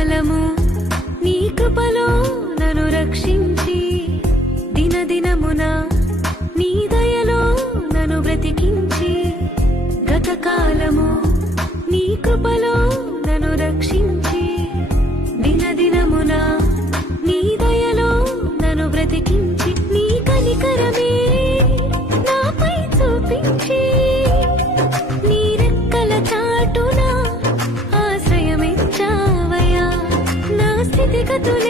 గతకాలము నీ కృపలో నన్ను రక్షించి దినదినమున నీ దయలో నన్ను బ్రతికించి గతకాలము నీ కృపలో నన్ను రక్షించి దినదినమున నీ దయలో నన్ను బ్రతికించి నీ కనికరమే నాపై చూపించి నీ రెక్కల చాటున ఆశ్రయమిచ్చావయ్యా నా స్థితిగతులే